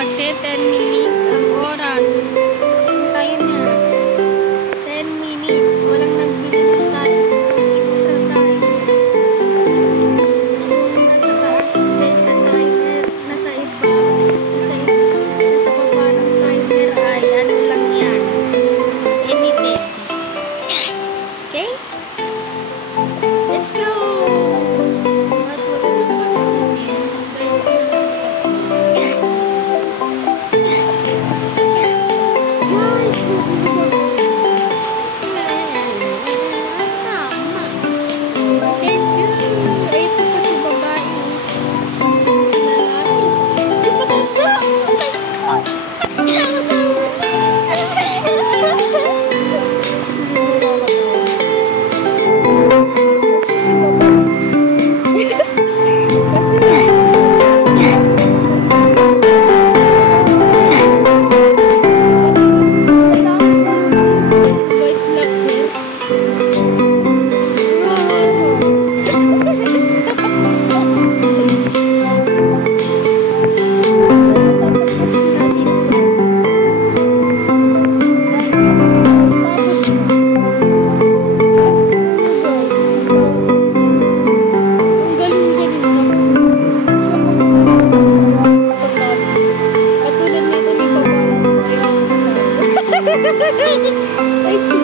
kasi 10 minutes ang oras. Tayo na. 10 minutes. Walang nagbibigay tayo. Extra time. Yung nasa taas, sa timer, nasa iba, nasa baba ng timer ay ano lang yan. Anything. Okay? Let's go! Ay,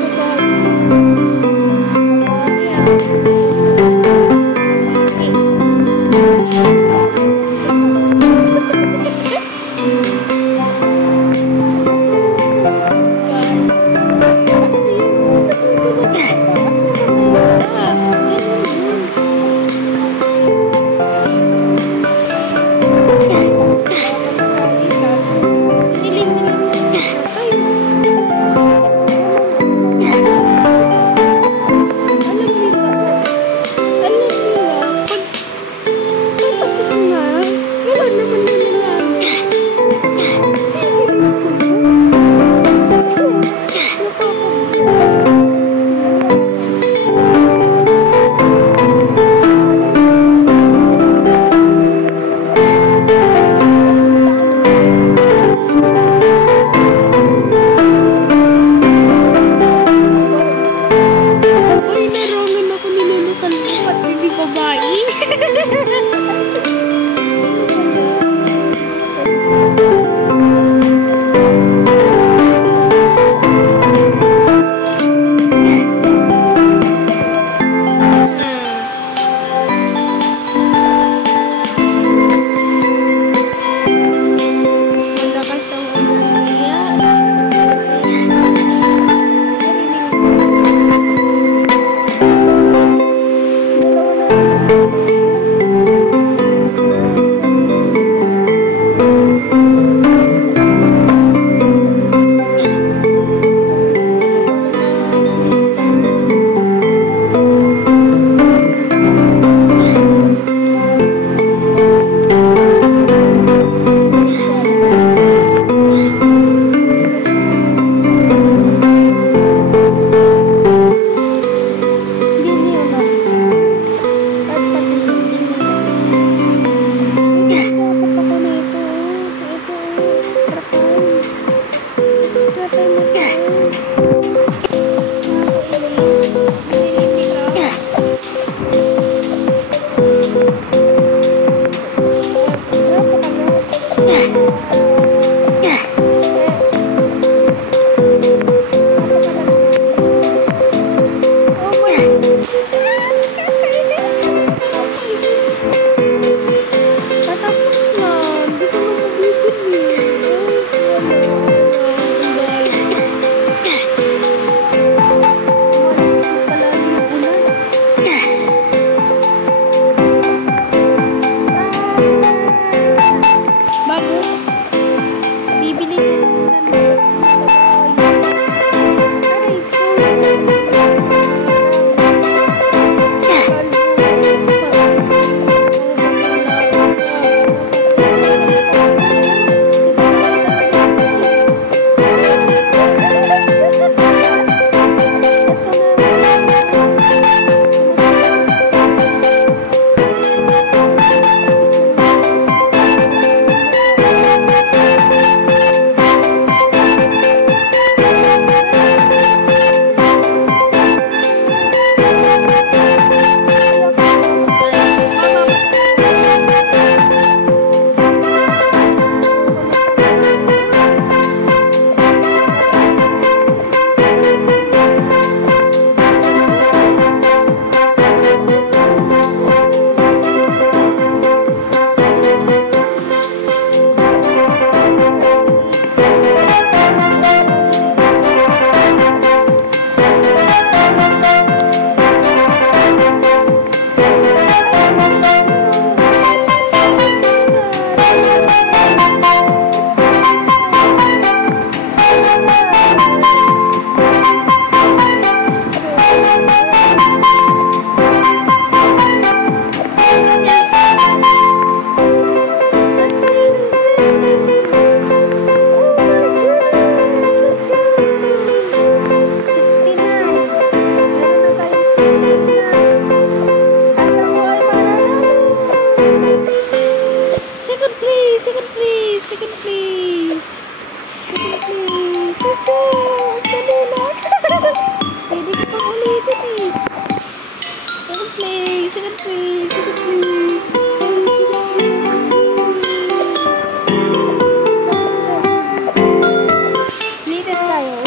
bago Second place! Second place! Second place! Gusto! Dali lang! Pwede ko pang ulitin eh. Second place! Second place! Second place! Ulitin tayo.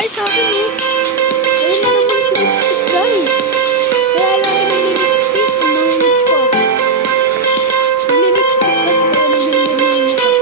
Sa akin eh. Ayun na naman si lipstick guys. Kaya lang ako nag-lipstick. Nahulog ko. Nag-lipstick kasi kaya nag-lipstick.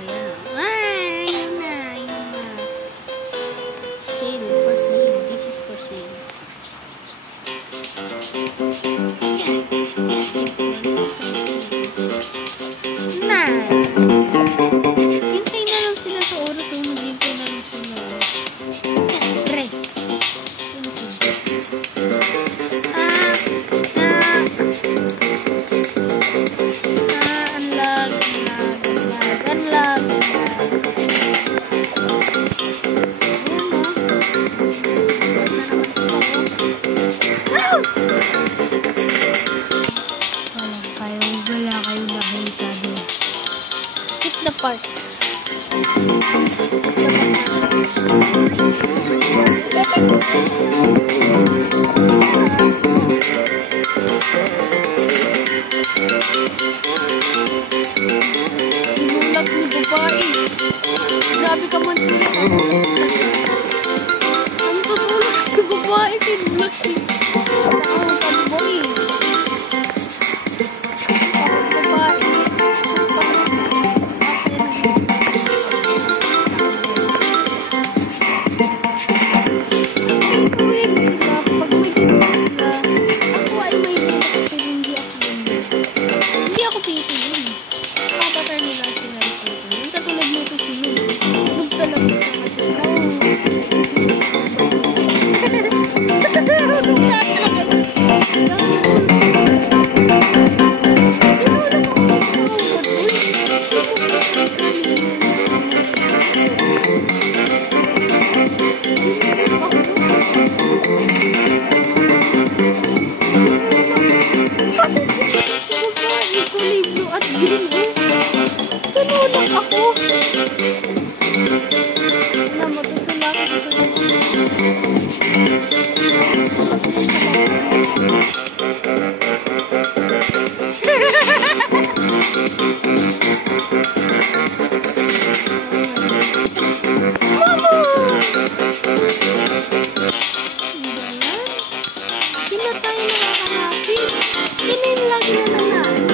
kaya? Ay, yun na. Sale, for sale. This is for sale. Na! Hintay na lang sila sa oras. Maghintay na lang sila. Pre! Skip the part. Inulak ni babae. Grabe ka man. Ang tutulak si babae. Pinulak si babae. Tunulak ako. Na matutulak ako. Mama! Hindi na tayo nakakalapit. Hindi na lagi na nanalo.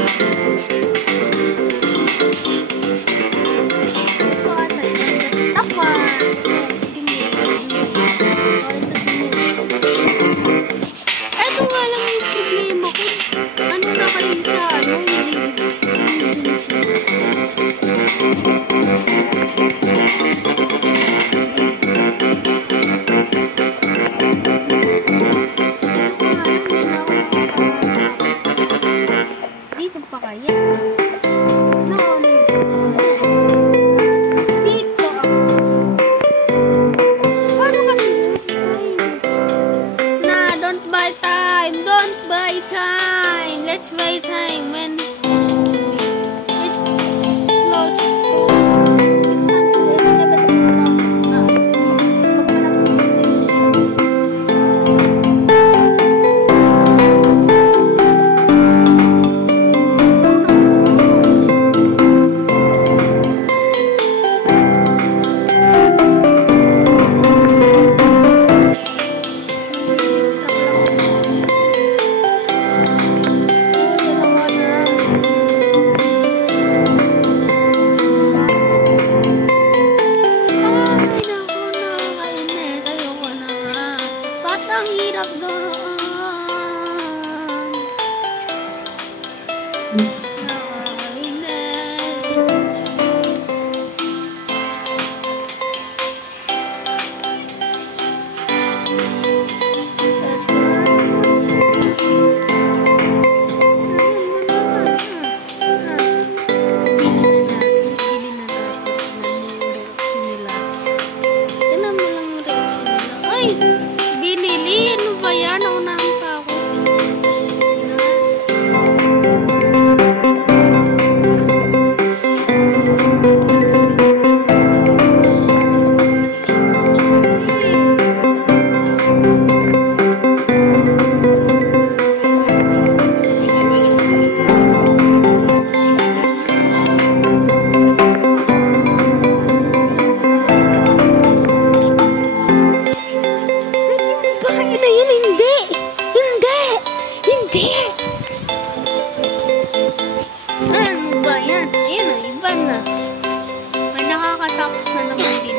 tapos na naman din.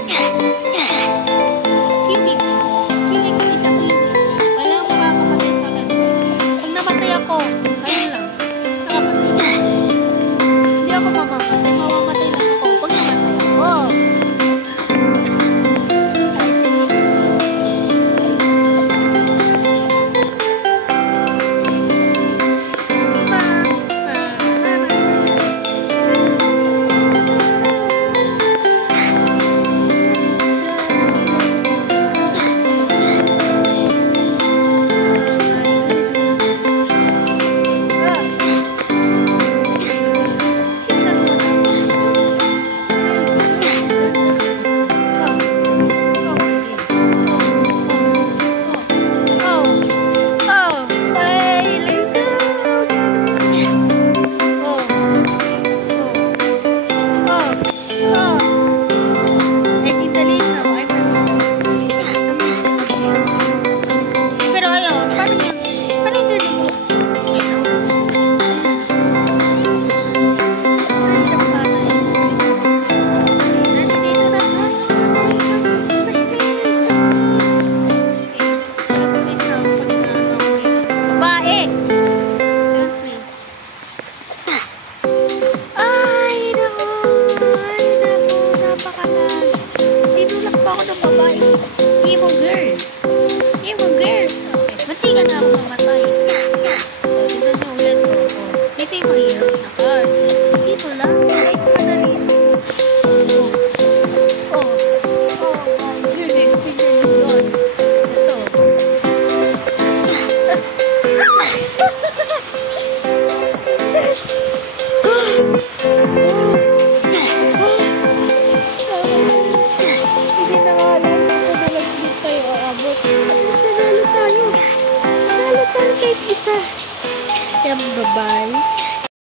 Cubics. Cubics, isa ko yun. Walang makakamatay sa akin. Pag namatay ako, ayun lang. Nakamatay sa akin. Hindi ako mamamatay. Mamamatay lang ako pag namatay ako. Ay, sige. Ako ng babae. Emo girl. Emo girl. Okay. Mati ka na ako mamatay. So, dito nyo ulit. Dito yung mahirap na card. Dito lang. Like, madali. Oh. My goodness. Tignan nyo yun. Ito. Kahit isa. Kaya bye-bye.